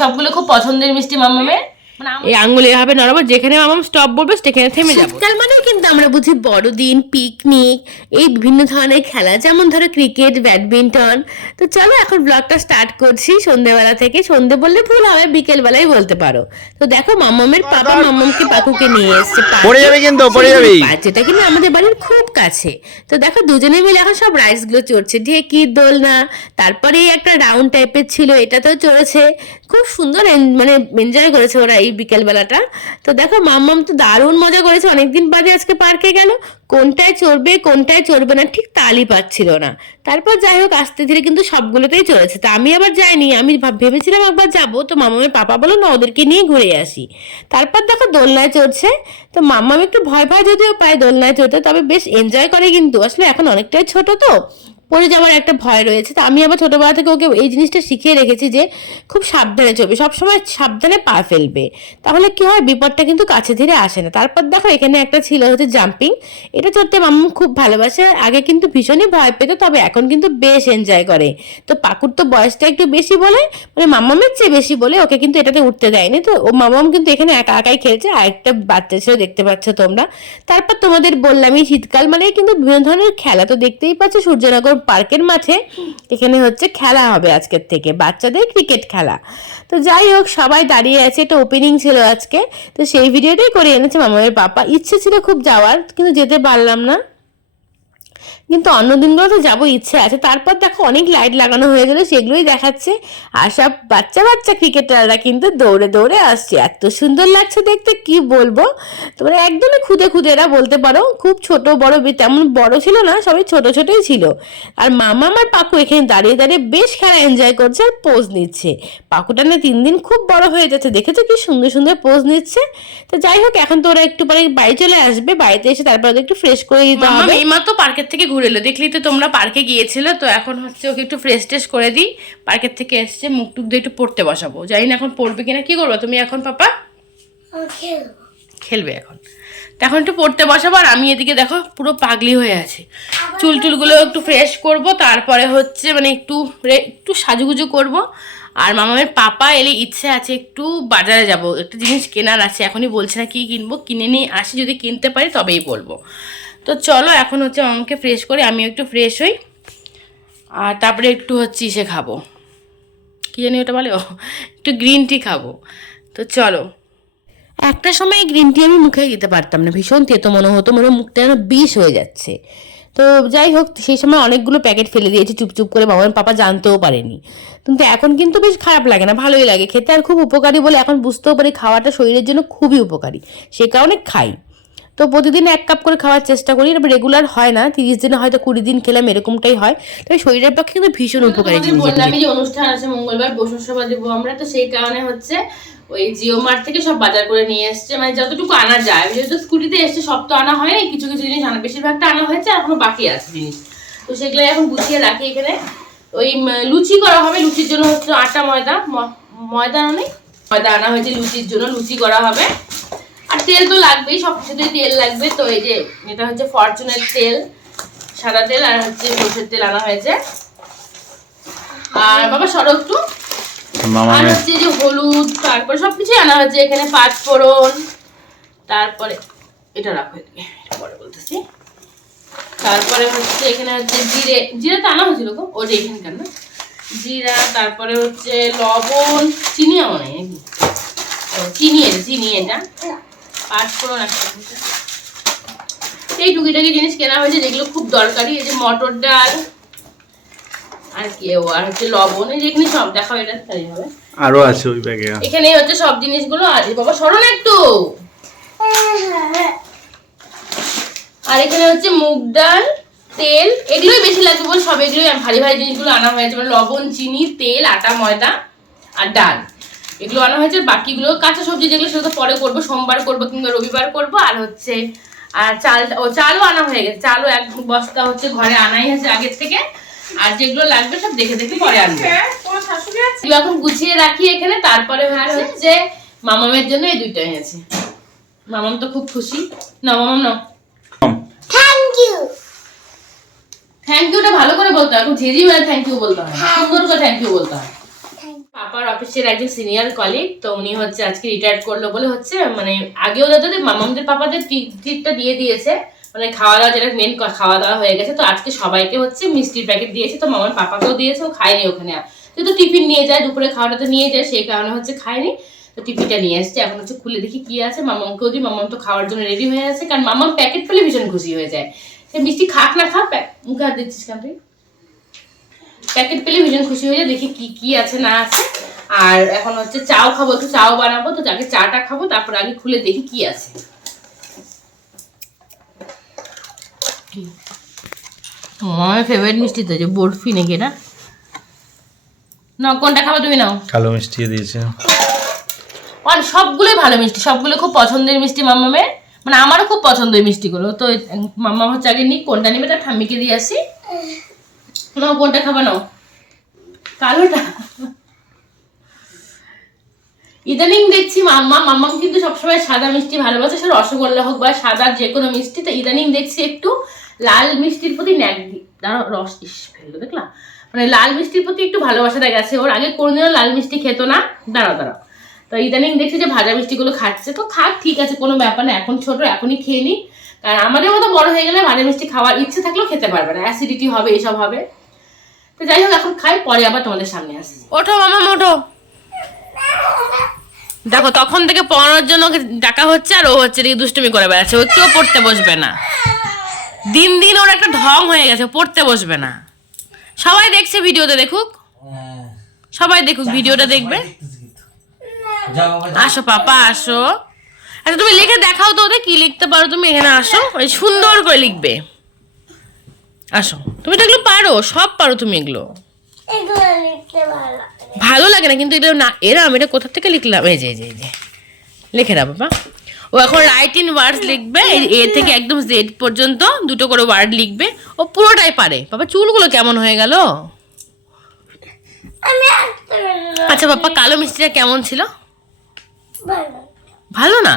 সবগুলো খুব পছন্দের মিষ্টি মামামের? মানে এই আঙ্গুলে এভাবে নড়াবো যেখানে মামাম স্টপ বলবে সেখানে থেমে যাব। শীতকাল মানে কিন্তু আমরা বুঝি বড়দিন পিকনিক এই বিভিন্ন ধরনের খেলা যেমন ধরো ক্রিকেট ব্যাডমিন্টন তো চলো এখন ব্লগটা স্টার্ট করছি সন্ধেবেলা থেকে। সন্ধে বললে ভুল হবে বিকেল বেলায় বলতে পারো। তো দেখো মামামের পাপা মামামকে পাকুকে নিয়ে এসছে পড়ে যাবে কিন্তু, পড়ে যাবি। যেটা কিন্তু আমাদের বাড়ির খুব কাছে। তো দেখো দুজনে মিলে এখন সব রাইসগুলো চড়ছে। ঢেকি দোলনা তারপরে একটা রাউন্ড টাইপের ছিল এটাতেও চড়েছে। খুব সুন্দর মানে এনজয় করেছে ওরা এই বিকেল বেলাটা তো দেখো, মাম্মাম তো দারুণ মজা করেছে। অনেকদিন বাদে আজকে পার্কে গেল। কোনটায় চড়বে কোনটায় চড়বে না, ঠিক তালই পাচ্ছিল না। তারপর যাই হোক, আস্তে ধীরে কিন্তু সবগুলোতেই চলেছে। তা আমি আবার যাইনি, আমি ভাব- ভেবেছিলাম একবার যাব। তো মামামের পাপা বলো না, ওদেরকে নিয়ে ঘুরে আসি। তারপর দেখো, দোলনায় চড়ছে। তো মাম্মাম একটু ভয় ভয় যদিও পায় দোলনায় চড়তে, তবে বেশ এনজয় করে কিন্তু। আসলে এখন অনেকটাই ছোট তো। পড়ে যাওয়ার একটা ভয় রয়েছে, তো আমি আবার ছোটোবেলা থেকে ওকে এই জিনিসটা শিখিয়ে রেখেছি যে খুব সাবধানে চলবে, সবসময় সাবধানে পা ফেলবে। তাহলে কি হয়? বিপদটা কিন্তু কাছে ধীরে আসে না। তারপর দেখো, এখানে একটা ছিল হচ্ছে জাম্পিং এটা চড়তে মাম্মু খুব ভালোবাসে, আগে কিন্তু ভীষণই ভয় পেত, তবে এখন কিন্তু বেশ এনজয় করে। তো পাকুর তো বয়সটা একটু বেশি বলে মানে মাম্মামের চেয়ে বেশি বলে, ওকে কিন্তু এটাতে উঠতে দেয়নি। তো ও মাম্মাম কিন্তু এখানে একা একাই খেলছে আর একটা বাচ্চা ছেলে দেখতে পাচ্ছ তোমরা। তারপর তোমাদের বললামই, শীতকাল মানে কিন্তু বিভিন্ন ধরনের খেলা, তো দেখতেই পাচ্ছ সূর্যনগর পার্কের মাঠে, এখানে হচ্ছে খেলা হবে আজকের থেকে, বাচ্চাদের ক্রিকেট খেলা। তো যাই হোক, সবাই দাঁড়িয়ে আছে এটা ওপেনিং ছিল আজকে। তো সেই ভিডিওটাই করে এনেছে মামামের পাপা। ইচ্ছে ছিল খুব যাওয়ার, কিন্তু যেতে পারলাম না। কিন্তু অন্য দিনগুলো তো যাব ইচ্ছে আছে। তারপর দেখো অনেক লাইট লাগানো হয়ে গেলো সেগুলোই দেখাচ্ছে। আর সব বাচ্চা বাচ্চা ক্রিকেটাররা কিন্তু দৌড়ে দৌড়ে আসছে। এত সুন্দর লাগছে দেখতে কি বলব? তোমরা একদমই খুদে খুদে এরা বলতে পারো খুব ছোট বড় তেমন বড় ছিল না সবাই ছোট ছোটই ছিল। আর মামা আমার পাকু এখানে দাঁড়িয়ে দাঁড়িয়ে বেশ খেলা এনজয় করছে আর পোজ নিচ্ছে। পাকুটা না তিন দিন খুব বড় হয়ে যাচ্ছে দেখেছ কি সুন্দর সুন্দর পোজ নিচ্ছে? তো যাই হোক এখন তো ওরা একটু পরে বাড়ি চলে আসবে বাড়িতে এসে তারপর ওদের একটু ফ্রেশ করে দিতে হবে। এইমাত্র পার্কের থেকে ঘুরে এলো। দেখলি তো তোমরা পার্কে গিয়েছিল তো এখন হচ্ছে ওকে একটু ফ্রেশ ট্রেশ করে দিই। পার্কের থেকে এসছে মুখ টুক দিয়ে একটু পড়তে বসাবো। জানি না এখন পড়বে কিনা কি করব? তুমি এখন পাপা? খেলবে। এখন। তো এখন একটু পড়তে বসাবো আর আমি এদিকে দেখো পুরো পাগলি হয়ে আছে। চুল টুলগুলো একটু ফ্রেশ করব তারপরে হচ্ছে মানে একটু একটু সাজুগুজু করব। আর মামামের পাপা এলে ইচ্ছে আছে একটু বাজারে যাব। একটা জিনিস কেনার আছে এখনই বলছে না কি কিনবো। কিনে নিয়ে আসি যদি কিনতে পারি তবেই বলব। তো চলো এখন হচ্ছে মামাকে ফ্রেশ করে আমি একটু ফ্রেশ হই। আর তারপরে একটু হচ্ছে ইসে খাব। কী জানি ওটা বলে? একটু গ্রিন টি খাব। তো চলো। একটা সময় গ্রিন টি আমি মুখে দিতে পারতাম না, ভীষণ তেতো মনে হতো, মনে মুখটা যেন বিষ হয়ে যাচ্ছে। তো যাই হোক, সেই সময় অনেকগুলো প্যাকেট ফেলে দিয়েছি চুপচুপ করে মামার পাপা জানতেও পারেনি। কিন্তু এখন কিন্তু বেশ খারাপ লাগে না, ভালোই লাগে। খেতে আর খুব উপকারী বলে এখন বুঝতেও পারি, খাওয়াটা শরীরের জন্য খুবই উপকারী। সে কারণে খাই। তো প্রতিদিন এক কাপ করে খাওয়ার চেষ্টা করি রেগুলার হয় না তিরিশ দিনে হয়তো কুড়ি দিন খেলাম এরকমটাই হয়। তবে শরীরের পক্ষে কিন্তু ভীষণ উপকারী বললাম যে অনুষ্ঠান আছে মঙ্গলবার বসুর সভা দেবো আমরা তো সেই কারণে হচ্ছে ওই জিও মার্ট থেকে সব বাজার করে নিয়ে এসছে। মানে যতটুকু আনা যায় যেহেতু স্কুটিতে এসছে সব তো আনা হয়নি কিছু কিছু জিনিস আনা বেশিরভাগটা আনা হয়েছে এখনও বাকি আছে জিনিস। তো সেগুলো এখন গুছিয়ে রাখি এখানে। ওই লুচি করা হবে লুচির জন্য হচ্ছে আটা ময়দা ময়দা নেই? ময়দা আনা হয়েছে লুচির জন্য লুচি করা হবে। আর তেল তো লাগবেই সব কিছুতেই তেল লাগবে। তো এই যে এটা হচ্ছে ফরচুনের তেল সাদা তেল আর হচ্ছে সরষের তেল আনা হয়েছে। আর বাবা সরো একটু। আর হচ্ছে যে হলুদ তারপরে সবকিছু আনা হয়েছে। এখানে পাঁচ ফোড়ন তারপরে এটা রাখো এদিকে পরে বলতেছি। তারপরে হচ্ছে এখানে হচ্ছে জিরে জিরে তো আনা হয়েছিল গো ওটা এখানকার না? জিরা তারপরে হচ্ছে লবণ চিনি আমার নাকি? চিনি চিনি এটা। পাঁচ ফোড়ন একটা। এই টুকিটাকি জিনিস কেনা হয়েছে যেগুলো খুব দরকারি এই যে মটর ডাল আর কি ও আর হচ্ছে লবণ এই যেখানে সব দেখাও এটা তাই হবে। আরও আছে ওই ব্যাগে এখানে হচ্ছে সব জিনিসগুলো আর বাবা সরো না একটু। আর এখানে হচ্ছে মুগ ডাল তেল এগুলোই বেশি লাগবে বলে সব এগুলোই ভারী ভারী জিনিসগুলো আনা হয়েছে মানে লবণ চিনি তেল আটা ময়দা আর ডাল। এগুলো আনা হয়েছে বাকিগুলো কাঁচা সবজি যেগুলো সেগুলো তো পরে করব সোমবার করব কিংবা রবিবার করব আর হচ্ছে আর চাল ও চালও আনা হয়ে গেছে চালও এক বস্তা হচ্ছে ঘরে আনাই আছে আগের থেকে আর যেগুলো লাগবে সব দেখে দেখে পরে আনবে। এগুলো এখন গুছিয়ে রাখি এখানে তারপরে হচ্ছে যে মামামের জন্য এই দুইটাই আছে। মামাম তো খুব খুশি। না মামাম না থ্যাংক ইউটা ভালো করে বলতে হয় এখন ঝেঝি হয়ে থ্যাংক ইউ বলতে হয় সুন্দর করে থ্যাংক ইউ বলতে হয়। পাপার অফিসের একজন সিনিয়র কলিগ তো উনি হচ্ছে আজকে রিটায়ার করল বলে হচ্ছে মানে আগেও দাদাদের মামামদের পাপাদের ট্রিটটা দিয়ে দিয়েছে মানে খাওয়া দাওয়া যেটা মেন খাওয়া দাওয়া হয়ে গেছে, তো আজকে সবাইকে হচ্ছে মিষ্টির প্যাকেট দিয়েছে, তো মামার পাপাকেও দিয়েছে, ও খায়নি ওখানে। যেহেতু টিফিন নিয়ে যায়, দুপুরে খাওয়াটা তো নিয়ে যায়, সেই কারণে হচ্ছে খায়নি, তো টিফিনটা নিয়ে এসছে, এখন হচ্ছে খুলে দেখি কি আছে, মামামকেও দিই, মামাম তো খাওয়ার জন্য রেডি হয়ে আছে, কারণ মামাম প্যাকেট পেলে ভীষণ খুশি হয়ে যায় সে মিষ্টি খাক না খাক মুখে হাত দিচ্ছিস কেন তুই প্যাকেট পেলে ভীষণ খুশি হয়ে যায় দেখি কি কি আছে না আছে। আর এখন হচ্ছে চাও খাব একটু চাও বানাবো তো আগে চাটা খাব তারপর আগে খুলে দেখি কি আছে। আমার ফেভারিট মিষ্টি তো যে বরফি নাকি না না কোনটা খাবে তুমি নাও। কালো মিষ্টি দিয়েছে। আর সবগুলোই ভালো মিষ্টি সবগুলো খুব পছন্দের মিষ্টি মাম্মামের মানে আমারও খুব পছন্দ এই মিষ্টিগুলো। তো মাম্মা হচ্ছে আগে নিক কোনটা নেবে তার ঠাম্মিকে দিয়ে আসি। নাও কোনটা খাবে নাও। কালোটা। ইদানিং দেখছি মাম্মা, মাম্মাম কিন্তু সবসময় সাদা মিষ্টি ভালোবাসে সে রসগোল্লা হোক বা সাদা যে কোনো মিষ্টি। তো ইদানিং দেখছি একটু লাল মিষ্টির প্রতি ন্যাক দি- দাঁড়াও রস, ইস, ফেলল দেখলা মানে লাল মিষ্টির প্রতি একটু ভালোবাসাটা গেছে। ওর আগে কোনোদিনও লাল মিষ্টি খেতো না। দাঁড়াও দাঁড়াও। তো ইদানিং দেখছি যে ভাজা মিষ্টিগুলো খাচ্ছে। তো খাক, ঠিক আছে, কোনো ব্যাপার না, এখন ছোট, এখনই খেয়ে নি। কারণ আমাদের মতো বড় হয়ে গেলে ভাজা মিষ্টি খাওয়ার ইচ্ছে থাকলেও খেতে পারবে না। অ্যাসিডিটি হবে, এসব হবে। তো যাই হোক, এখন খাই, পরে আবার তোমাদের সামনে আসছি। ওঠো মামা, ওঠো। দেখো, তখন থেকে পড়ানোর জন্য ওকে ডাকা হচ্ছে আর ও হচ্ছে এদিকে দুষ্টুমি করে বেড়াচ্ছে। ও কেউ পড়তে বসবে না। দিন দিন ওর একটা ঢং হয়ে গেছে পড়তে বসবে না। সবাই দেখছে ভিডিওতে দেখুক। সবাই দেখুক, ভিডিওটা দেখবে। আসো পাপা, আসো। আচ্ছা তুমি লিখে দেখাও তো ওদের, কি লিখতে পারো তুমি? এখানে আসো। সুন্দর করে লিখবে। আসো। তুমি তো এগুলো পারো সব পারো তুমি এগুলো। ভালো লাগে। না কিন্তু এগুলো না এরম এটা কোথা থেকে লিখলাম? এই যে এই যে এই যে। লিখে দাও বাবা। ও এখন রাইট ইন ওয়ার্ডস লিখবে এ থেকে একদম জেড পর্যন্ত দুটো করে ওয়ার্ড লিখবে। ও পুরোটাই পারে। বাবা চুলগুলো কেমন হয়ে গেল? আচ্ছা বাবা কালো মিষ্টিটা কেমন ছিল? ভালো না?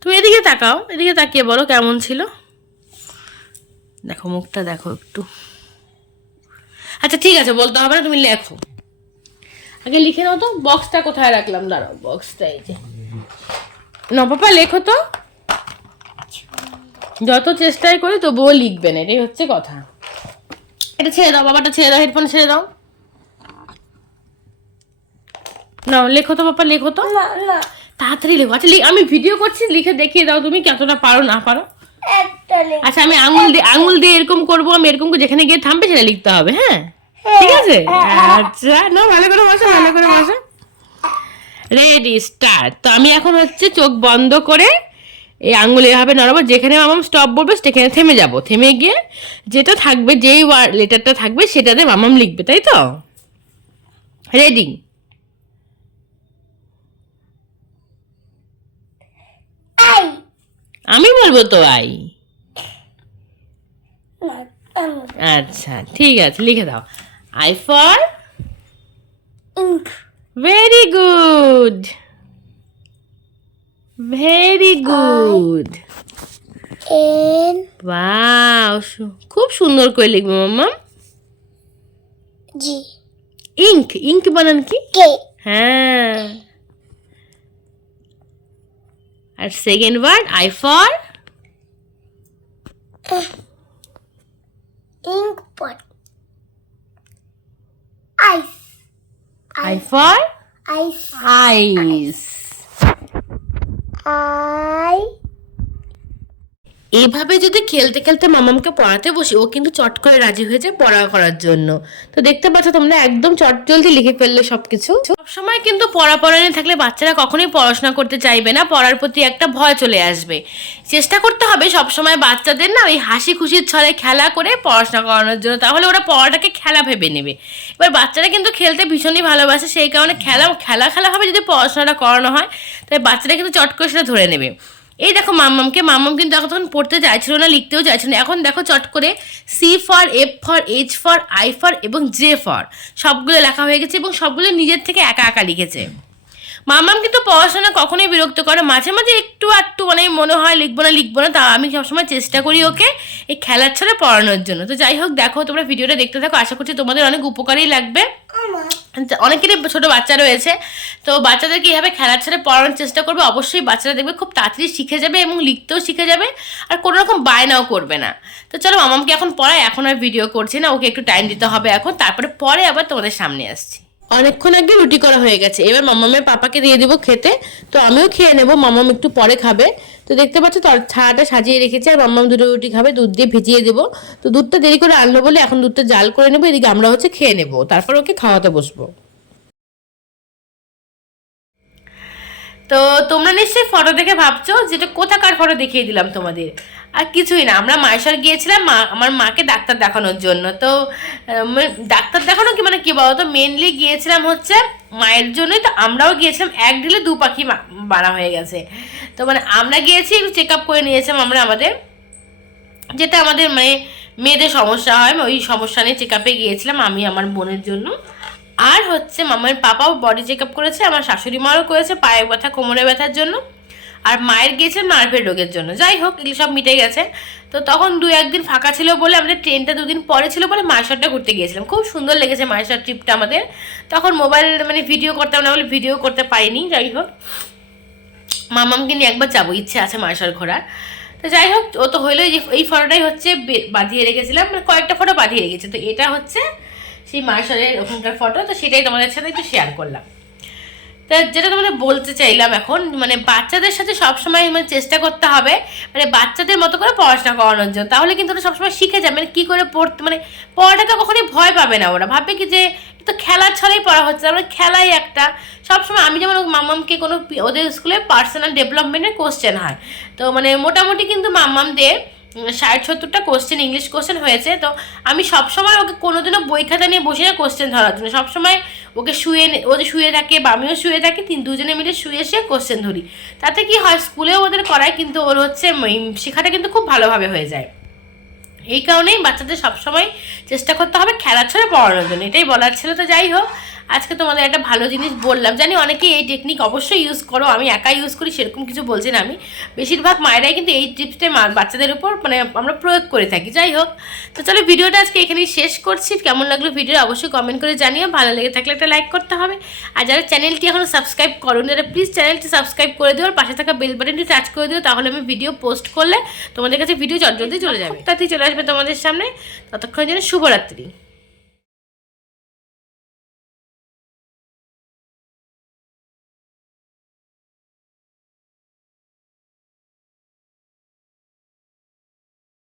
তুমি এদিকে তাকাও এদিকে তাকিয়ে বলো কেমন ছিল? দেখো মুখটা দেখো একটু। আচ্ছা ঠিক আছে বলতে হবে না তুমি লেখো। আগে লিখে নাও তো বক্সটা কোথায় রাখলাম? দাঁড়াও বক্সটা এই যে। না পাপা লেখো তো। যত চেষ্টাই করি তবুও লিখবে না এটাই হচ্ছে কথা। এটা ছেড়ে দাও বাবাটা ছেড়ে দাও হেডফোন ছেড়ে দাও। না লেখো তো বাবা লেখো তো। না না। তাড়াতাড়ি লেখো। আচ্ছা আমি ভিডিও করছি লিখে দেখিয়ে দাও তুমি কতটা পারো না পারো। আচ্ছা আমি আঙুল দিয়ে আঙুল দিয়ে এরকম করব আমি এরকম যেখানে গিয়ে থামবে সেটা লিখতে হবে হ্যাঁ? ঠিক আছে? আচ্ছা না ভালো করে বসো ভালো করে বসো। রেডি স্টার্ট তো আমি এখন হচ্ছে চোখ বন্ধ করে এই আঙুল এভাবে নড়াবো যেখানে মামাম স্টপ বলবে সেখানে থেমে যাব। থেমে গিয়ে যেটা থাকবে যেই লেটারটা থাকবে সেটাতে মামাম লিখবে তাই তো? রেডি আই আমি বলব তো আই। আচ্ছা ঠিক আছে লিখে দাও। I for very good. Very good. Wow খুব সুন্দর করে লিখব মাম্মা। জি। ইঙ্ক ইঙ্ক বানান কি? হ্যাঁ। আর second word I for ink pot ice I for ice ice I এইভাবে যদি খেলতে খেলতে মামামকে পড়াতে বসি, ও কিন্তু চট করে রাজি হয়ে যায় পড়া করার জন্য। তো দেখতে পাচ্ছ তোমরা একদম চট জলদি লিখে ফেললে সবকিছু। সবসময় কিন্তু পড়া নিয়ে থাকলে বাচ্চারা কখনোই পড়াশোনা করতে চাইবে না, পড়ার প্রতি একটা ভয় চলে আসবে। চেষ্টা করতে হবে সবসময় বাচ্চাদের না ওই হাসি খুশির ছলে খেলা করে পড়াশোনা করানোর জন্য, তাহলে ওরা পড়াটাকে খেলা ভেবে নেবে। এবার বাচ্চারা কিন্তু খেলতে ভীষণই ভালোবাসে, সেই কারণে খেলা খেলা খেলাভাবে যদি পড়াশোনাটা করানো হয়, তাহলে বাচ্চারা কিন্তু চট করে সেটা ধরে নেবে। এই দেখো মাম্মামকে মাম্মাম কিন্তু এখন পড়তে চাইছিল না, লিখতেও চাইছিল না। এখন দেখো চট করে C for F for H for I for এবং জে ফর সবগুলো লেখা হয়ে গেছে এবং সবগুলো নিজের থেকে একা একা লিখেছে। মামাম কিন্তু পড়াশোনা কখনোই বিরক্ত করে মাঝে মাঝে একটু একটু মানে মনে হয় লিখব না লিখব না তা আমি সবসময় চেষ্টা করি ওকে এই খেলার ছলে পড়ানোর জন্য। তো যাই হোক দেখো তোমরা ভিডিওটা দেখতে থাকো আশা করছি তোমাদের অনেক উপকারই লাগবে। অনেকেরই ছোট বাচ্চা রয়েছে তো বাচ্চাদেরকে এইভাবে খেলার ছলে পড়ানোর চেষ্টা করবে? অবশ্যই বাচ্চারা দেখবে খুব তাড়াতাড়ি শিখে যাবে এবং লিখতেও শিখে যাবে আর কোনো রকম বায়নাও করবে না। তো চলো মামামকে এখন পড়ায় এখন আর ভিডিও করছি না ওকে একটু টাইম দিতে হবে এখন তারপরে পরে আবার তোমাদের সামনে আসছি। অনেকক্ষণ আগে রুটি করা হয়ে গেছে। এবার মামামের পাপাকে দিয়ে দিব খেতে। তো আমিও খেয়ে নেব, মামাম একটু পরে খাবে। তো দেখতে পাচ্ছ ছাড়াটা সাজিয়ে রেখেছি, আর মামাম দুটো রুটি খাবে, দুধ দিয়ে ভিজিয়ে দেবো। তো দুধটা দেরি করে আনলো বলে এখন দুধটা জাল করে নেব, এদিকে আমরা হচ্ছে খেয়ে নেব। তারপর ওকে খাওয়াতে বসবো। তো তোমরা নিশ্চয়ই ফটো দেখে ভাবছ যেটা কোথাকার ফটো দেখিয়ে দিলাম তোমাদের। আর কিছুই না, আমরা মায়েশ্বর গিয়েছিলাম মা, আমার মাকে ডাক্তার দেখানোর জন্য। তো মানে ডাক্তার দেখানো কি মানে কি বলতো? মেনলি গিয়েছিলাম হচ্ছে মায়ের জন্যই, তো আমরাও গিয়েছিলাম, এক ঢিলে দু পাখি বানা হয়ে গেছে। তো মানে আমরা গিয়েছি, একটু চেক আপ করে নিয়েছিলাম আমরা আমাদের। যেটা আমাদের মানে মেয়েদের সমস্যা হয়, ওই সমস্যা নিয়ে চেক আপে গিয়েছিলাম আমি আমার বোনের জন্য। আর হচ্ছে মামার পাপাও বডি চেক আপ করেছে, আমার শাশুড়ি মারও করেছে, পায়ে ব্যথা, কোমরে ব্যথার জন্য। আর মায়ের গিয়েছে নার্ভের রোগের জন্য। যাই হোক, এগুলো সব মিটে গেছে। তো তখন দু একদিন ফাঁকা ছিল বলে আমাদের ট্রেনটা দুদিন পরে ছিল বলে মায়েশ্বরটা ঘুরতে গিয়েছিলাম। খুব সুন্দর লেগেছে মায়েশ্বর ট্রিপটা আমাদের। তখন মোবাইল মানে ভিডিও করতাম না বলে ভিডিও করতে পারিনি, যাই হোক। মামামকে নিয়ে একবার যাব, ইচ্ছে আছে মায়েশ্বর ঘোরার। তো যাই হোক, ও তো হইল, এই ফটোটাই হচ্ছে বাঁধিয়ে রেখেছিলাম মানে কয়েকটা ফটো বাঁধিয়ে রেখেছে। তো এটা হচ্ছে সেই মায়েশ্বরের ওখানকার ফটো তো সেটাই তোমাদের সাথে একটু শেয়ার করলাম। তা যেটা তোমাদের বলতে চাইলাম এখন মানে বাচ্চাদের সাথে সবসময় মানে চেষ্টা করতে হবে মানে বাচ্চাদের মতো করে পড়াশোনা করানোর জন্য। তাহলে কিন্তু ওরা সবসময় শিখে যাবে মানে কী করে পড়তে মানে পড়াটাকে কখনোই ভয় পাবে না ওরা। ভাববে কি যে তো খেলার ছলেই পড়া হচ্ছে মানে খেলাই একটা। সবসময় আমি যেমন মামামকে কোনো ওদের স্কুলে পার্সোনাল ডেভেলপমেন্টের কোশ্চেন হয়। তো মানে মোটামুটি কিন্তু মামামদের ষাট সত্তরটা কোশ্চেন ইংলিশ কোশ্চেন হয়েছে। তো আমি সবসময় ওকে কোনোদিনও বই খাতা নিয়ে বসে না কোশ্চেন ধরার জন্য। সবসময় ওকে শুয়ে ও যে শুয়ে থাকে বা আমিও শুয়ে থাকি, তিন দুজনে মিলে শুয়ে এসে কোশ্চেন ধরি। তাতে কি হয় স্কুলেও ওদের করায়, কিন্তু ওর হচ্ছে শেখাটা কিন্তু খুব ভালোভাবে হয়ে যায়। এই কারণেই বাচ্চাদের সবসময় চেষ্টা করতে হবে খেলা ছড়া পড়ানোর জন্য। এটাই বলার ছিল। তো যাই হোক আজকে তোমাদের একটা ভালো জিনিস বললাম। জানি অনেকে এই টেকনিক অবশ্যই ইউজ করো, আমি একা ইউজ করি, সেরকম কিছু বলছি না আমি। বেশিরভাগ মায়েরাই কিন্তু এই টিপসটাই বাচ্চাদের উপর মানে আমরা প্রয়োগ করে থাকি। যাই হোক, তো চলো ভিডিওটা আজকে এখানেই শেষ করছি। কেমন লাগল ভিডিও অবশ্যই কমেন্ট করে জানিও। ভালো লেগে থাকলে একটা লাইক করতে হবে। আর যারা চ্যানেলটি এখনও সাবস্ক্রাইব করো যারা প্লিজ চ্যানেলটি সাবস্ক্রাইব করে দিও। আর পাশে থাকা বেল বাটনটি টাচ করে দিও, তাহলে আমি ভিডিও পোস্ট করলে তোমাদের কাছে ভিডিও জলদি চলে যাবে। তাতেই চলে আসবে তোমাদের সামনে। ততক্ষণের জন্য শুভরাত্রি।